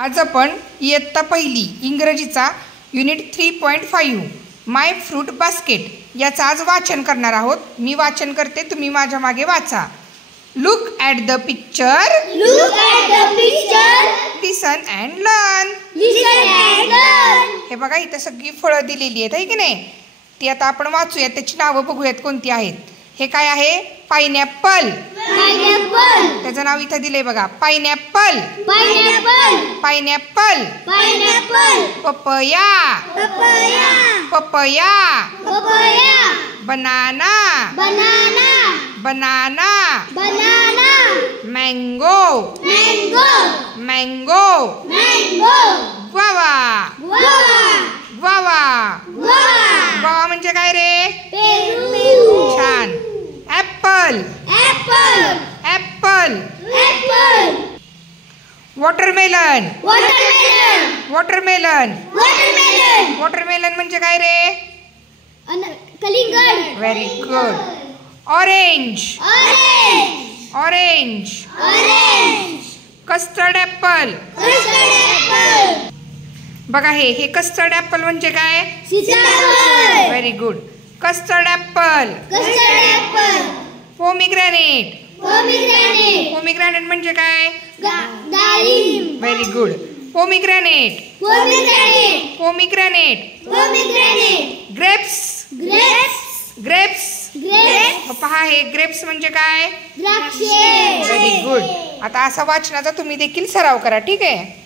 आज आपण इयत्ता पहिली इंग्रजीचा युनिट 3.5 माय फ्रूट बास्केट याचं आज वाचन करणार आहोत। मी वाचन करते, तुम्ही माझ्या मागे वाचा। Look at the picture, listen and learn. हे बघा, इथं सगळी फळं दिलेली आहेत, आहे की नाही? ती आता आपण वाचूया, त्याची नावं बघूयात कोणती आहेत। हे काय आहे? पाइनएप्पल। त्याचं नाव इथं दिलंय बघा, pineapple. Pineapple, papaya, papaya, banana, banana, mango, mango, guava, guava. Guava म्हणजे काय रे? छान। Apple, apple, watermelon, watermelon, watermelon म्हणजे काय रे? कलिंगड। Very good. Orange, orange, custard apple. बघा, हे कस्टर्ड ॲपल म्हणजे काय? Very good. Custard apple. Pomegranate, pomegranate म्हणजे काय? Very good. Pomegranate, pomegranate. Grapes, grapes. पहा, हे ग्रेप्स म्हणजे काय? द्राक्षे। Very good. आता असा वाचनाचा तुम्ही देखील सराव करा, ठीक आहे?